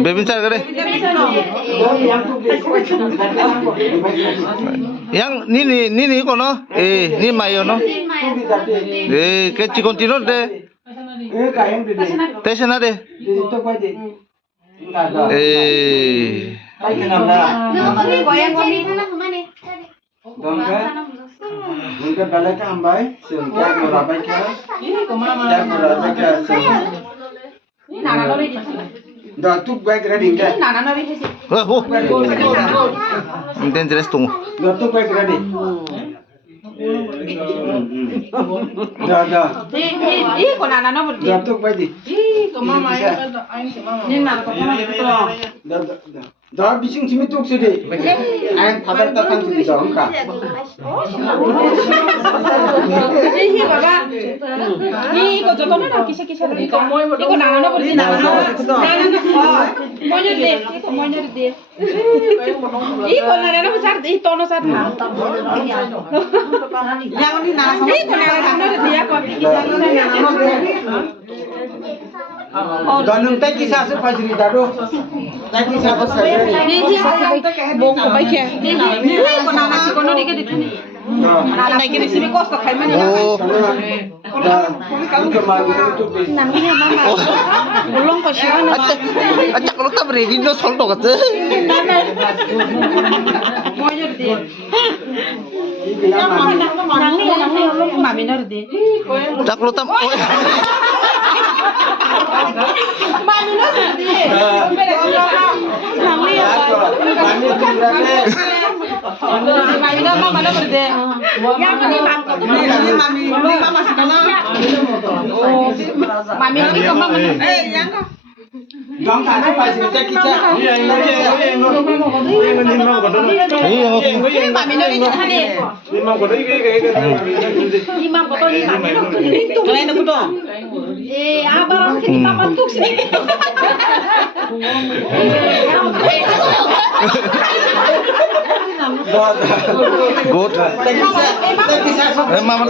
Bebin cara kare. Yang ni kono. Ni mayo no. Que continúa de. Tesena de. Mungkin balik ke ambai, sehingga merabai ke, dan merabai ke. Dah tu baik ready ke? Oh, dangerous tu. Dah tu baik ready. Dah. Dah tu baik di. Dah bising cumi tu sudah. Ayam father takkan sudah jauh kan? 이거 저거는 기시 이거 이거 나가나 버리지 나가나 뭐냐데 이거 뭐냐데 이거 나가나 버살 이 토노 살 나 양이 나가서 이거 나가나 dia kok Dan nanti kisah sepajri dado, nanti kisah besar. bong ko ba ke ko na si kono dike dite na na kini simi kosto khay man Oh. namanya mama ulong ko siya na Acak lu tak ready no sol to kat. moyo de nangni ulong mami na de Cak lu tam. mami na de nangni mami na mama na de yang ni mama sikana mami ni ko mama yang Dong tak sepajri kita kisah. mami na ni hane imam ko ni mami no to kaya na ko to abarang kita matuk sini Good. Tak kisah. Mama.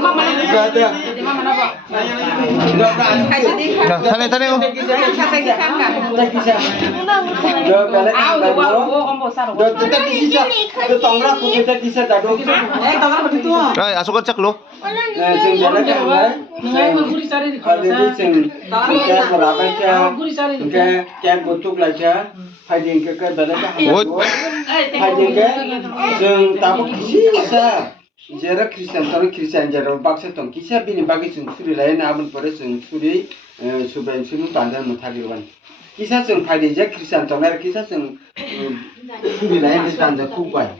mama na Dah. mama na ba Tane tane oh. Tak kisah. Dah balik ke ambai. Dah tak kisah. Dah tongrak pun tak kisah dado. Ay, asuk cak lu. Sing balik ke ambai. Ada di sing kita merabai ke, kita cek butuh lagi. Hajin ke balik ke ambai. Hajin ke, sing tamu kisah. Jera Kristen jera baksa tong kisah bini bagi sing suri lain abun pore sing suri suben sing tandan muthadirwan. Kisah sing Hajin je Kristen tong kisah sing suri lain di tandan kubai.